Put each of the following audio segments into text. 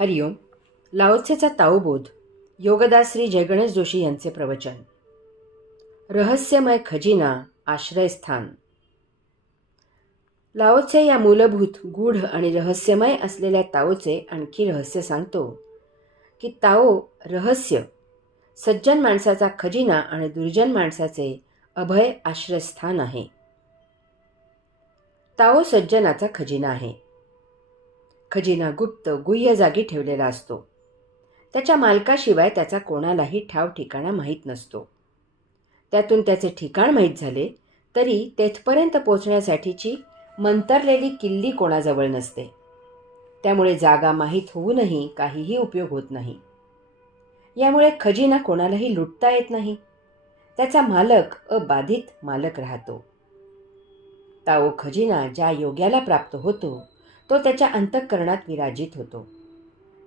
हरिओम. लाओत्सेचा ताओबोध. योगदास श्री जयगणेश जोशी यांचे प्रवचन. रहस्यमय खजिना आश्रयस्थान. लाओत्से या मूलभूत गूढ आणि रहस्यमय असलेल्या ताओचे आणखी रहस्य सांगतो की ताओ रहस्य सज्जन माणसाचा खजिना आणि दुर्जन माणसाचे अभय आश्रयस्थान आहे. ताओ सज्जनाचा खजिना आहे. खजिना गुप्त गुह्य जागी ठेवलेला असतो. त्याच्या मालकाशिवाय त्याचा कोणालाही ठाव ठिकाणा माहीत नसतो. त्यातून त्याचे ठिकाण माहीत झाले तरी तेथपर्यंत पोचण्यासाठीची मंतरलेली किल्ली कोणाजवळ नसते. त्यामुळे जागा माहीत होऊनही काहीही उपयोग होत नाही. यामुळे खजिना कोणालाही लुटता येत नाही. त्याचा मालक अबाधित मालक राहतो. ताओ खजिना ज्या योग्याला प्राप्त होतो तो त्याच्या अंतःकरणात विराजित होतो.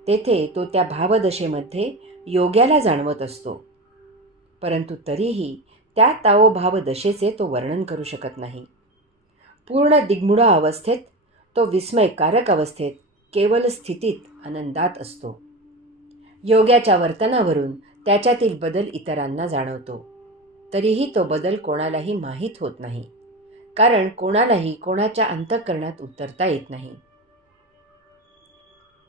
तेथे तो त्या भावदशेमध्ये योग्याला जाणवत असतो. परंतु तरीही त्या ताओ भावदशेचे तो वर्णन करू शकत नाही. पूर्ण दिग्मुढा अवस्थेत तो विस्मयकारक अवस्थेत केवल स्थितीत आनंदात असतो. योग्याच्या वर्तनावरून त्याच्यातील बदल इतरांना जाणवतो. तरीही तो बदल कोणालाही माहीत होत नाही, कारण कोणालाही कोणाच्या अंतःकरणात उतरता येत नाही.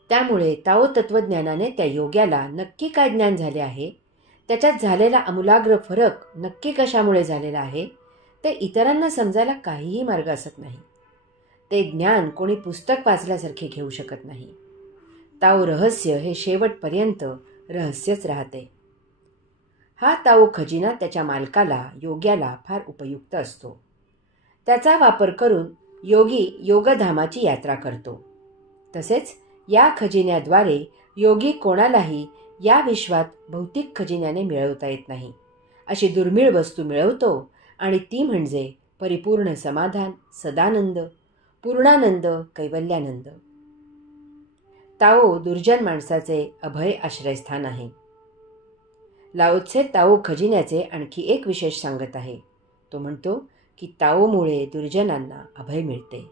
त्यामुळे ताओ तत्वज्ञानाने त्या योग्याला नक्की काय ज्ञान झाले आहे, त्याच्यात झालेला आमूलाग्र फरक नक्की कशामुळे झालेला आहे, ते इतरांना समजायला काहीही मार्ग असत नाही. ते ज्ञान कोणी पुस्तक वाचल्यासारखे घेऊ शकत नाही. ताओ रहस्य हे शेवटपर्यंत रहस्यच राहते. हा ताओ खजिना त्याच्या मालकाला योग्याला फार उपयुक्त असतो. त्याचा वापर करून योगी योगधामाची यात्रा करतो. तसेच या खजिन्याद्वारे योगी कोणालाही या विश्वात भौतिक खजिन्याने मिळवता येत नाही अशी दुर्मिळ वस्तू मिळवतो, आणि ती म्हणजे परिपूर्ण समाधान, सदानंद, पूर्णानंद, कैवल्यानंद. ताओ दुर्जन माणसाचे अभय आश्रयस्थान आहे. लाओत्से ताओ खजिन्याचे आणखी एक विशेष सांगत आहे. तो म्हणतो की ताओमुळे दुर्जनांना अभय मिळते,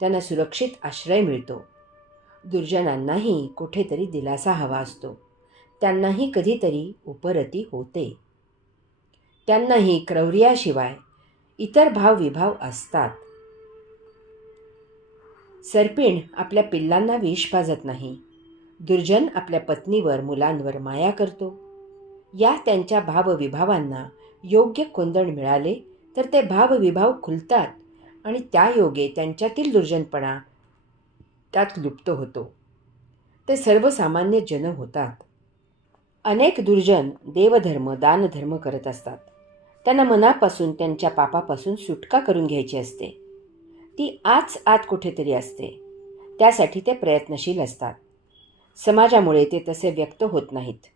त्यांना सुरक्षित आश्रय मिळतो. दुर्जनांनाही कुठेतरी दिलासा हवा असतो. त्यांनाही कधीतरी उपरती होते. त्यांनाही क्रौर्याशिवाय इतर भावविभाव असतात. सर्पिण आपल्या पिल्लांना विष पाजत नाही. दुर्जन आपल्या पत्नीवर, मुलांवर माया करतो. या त्यांच्या भावविभावांना योग्य कोंदण मिळाले तर ते भावविभाव खुलतात आणि त्या योगे त्यांच्यातील दुर्जनपणा त्यात लुप्त होतो. ते सर्वसामान्य जन होतात. अनेक दुर्जन देवधर्म, दानधर्म करत असतात. त्यांना मनापासून त्यांच्या पापापासून सुटका करून घ्यायची असते. ती आत कुठेतरी असते. त्यासाठी ते प्रयत्नशील असतात. समाजामुळे ते तसे व्यक्त होत नाहीत.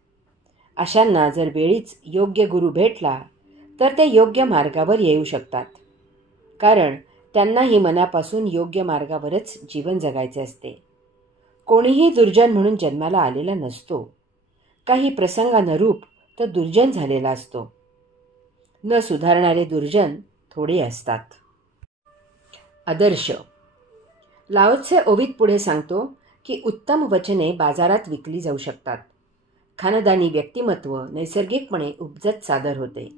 अशांना जर वेळीच योग्य गुरु भेटला तर ते योग्य मार्गावर येऊ शकतात, कारण त्यांनाही मनापासून योग्य मार्गावरच जीवन जगायचे असते. कोणीही दुर्जन म्हणून जन्माला आलेला नसतो. काही प्रसंगानुरूप तो दुर्जन झालेला असतो. न सुधारणारे दुर्जन थोडे असतात. आदर्श. लाओत्से ओवीत पुढे सांगतो की उत्तम वचने बाजारात विकली जाऊ शकतात. खानदानी व्यक्तिमत्व नैसर्गिकपणे उपजत सादर होते.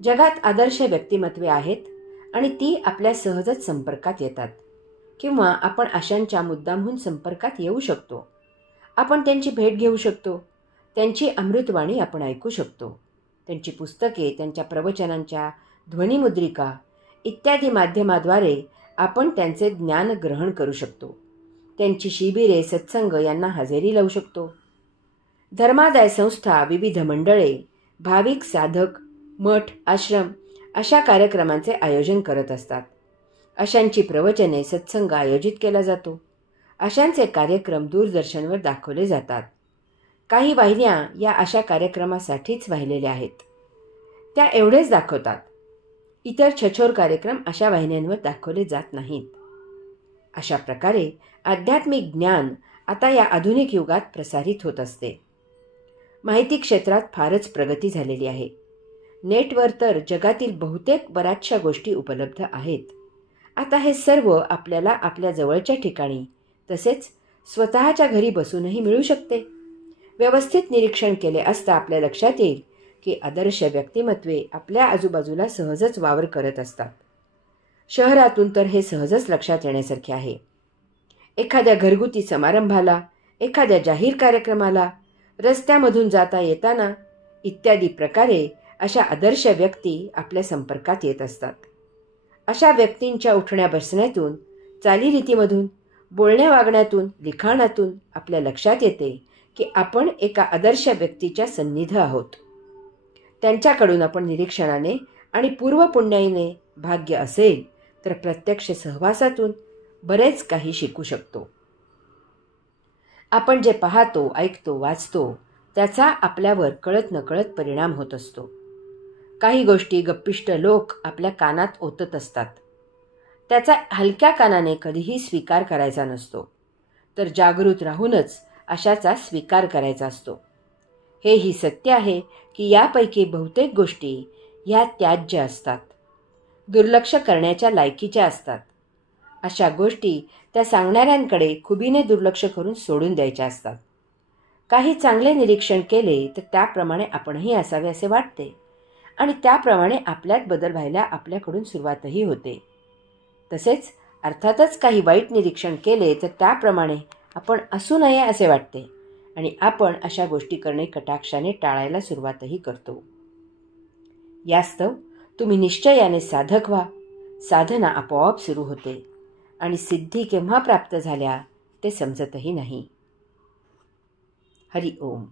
जगात आदर्श व्यक्तिमत्वे आहेत आणि ती आपल्या सहजच संपर्कात येतात, किंवा आपण अशांच्या मुद्दामहून संपर्कात येऊ शकतो. आपण त्यांची भेट घेऊ शकतो. त्यांची अमृतवाणी आपण ऐकू शकतो. त्यांची पुस्तके, त्यांच्या प्रवचनांच्या ध्वनिमुद्रिका इत्यादी माध्यमाद्वारे आपण त्यांचे ज्ञान ग्रहण करू शकतो. त्यांची शिबिरे, सत्संग यांना हजेरी लावू शकतो. धर्मादाय संस्था, विविध मंडळे, भाविक, साधक, मठ, आश्रम अशा कार्यक्रमांचे आयोजन करत असतात. अशांची प्रवचने, सत्संग आयोजित केला जातो. अशांचे कार्यक्रम दूरदर्शनवर दाखवले जातात. काही वाहिन्या या अशा कार्यक्रमासाठीच वाहिलेल्या आहेत. त्या एवढेच दाखवतात. इतर छछोर कार्यक्रम अशा वाहिन्यांवर दाखवले जात नाहीत. अशा प्रकारे आध्यात्मिक ज्ञान आता या आधुनिक युगात प्रसारित होत असते. माहिती क्षेत्रात फारच प्रगती झालेली आहे. नेटवर तर जगातील बहुतेक बऱ्याचशा गोष्टी उपलब्ध आहेत. आता हे सर्व आपल्याला आपल्या जवळच्या ठिकाणी तसेच स्वतःच्या घरी बसूनही मिळू शकते. व्यवस्थित निरीक्षण केले असता आपल्या लक्षात येईल की आदर्श व्यक्तिमत्वे आपल्या आजूबाजूला सहजच वावर करत असतात. शहरातून तर हे सहजच लक्षात येण्यासारखे आहे. एखाद्या घरगुती समारंभाला, एखाद्या जाहीर कार्यक्रमाला, रस्त्यामधून जाता येताना इत्यादी प्रकारे अशा आदर्श व्यक्ती आपल्या संपर्कात येत असतात. अशा व्यक्तींच्या उठण्या बसण्यातून, चालीरीतीमधून, बोलण्या वागण्यातून, लिखाणातून आपल्या लक्षात येते की आपण एका आदर्श व्यक्तीच्या सन्निध आहोत. त्यांच्याकडून आपण निरीक्षणाने आणि पूर्वपुण्याईने भाग्य असेल तर प्रत्यक्ष सहवासातून बरेच काही शिकू शकतो. आपण जे पाहतो, ऐकतो, वाचतो त्याचा आपल्यावर कळत नकळत परिणाम होत असतो. काही गोष्टी गप्पिष्ट लोक आपल्या कानात ओतत असतात. त्याचा हलक्या कानाने कधीही स्वीकार करायचा नसतो, तर जागृत राहूनच अशाचा स्वीकार करायचा असतो. हेही सत्य आहे की यापैकी बहुतेक गोष्टी ह्या त्याज्य असतात, दुर्लक्ष करण्याच्या लायकीच्या असतात. अशा गोष्टी त्या सांगणाऱ्यांकडे खुबीने दुर्लक्ष करून सोडून द्यायच्या असतात. काही चांगले निरीक्षण केले तर त्याप्रमाणे आपणही असावे असे वाटते आणि त्याप्रमाणे आपल्यात बदल व्हायला आपल्याकडून सुरुवातही होते. तसेच अर्थातच काही वाईट निरीक्षण केले तर त्याप्रमाणे आपण असू नये असे वाटते आणि आपण अशा गोष्टी करणे कटाक्षाने टाळायला सुरुवातही करतो. यास्तव तुम्ही निश्चयाने साधक व्हा. साधना आपोआप सुरू होते आणि सिद्धी केव्हा प्राप्त झाल्या ते समजतही नाही. हरि ओम.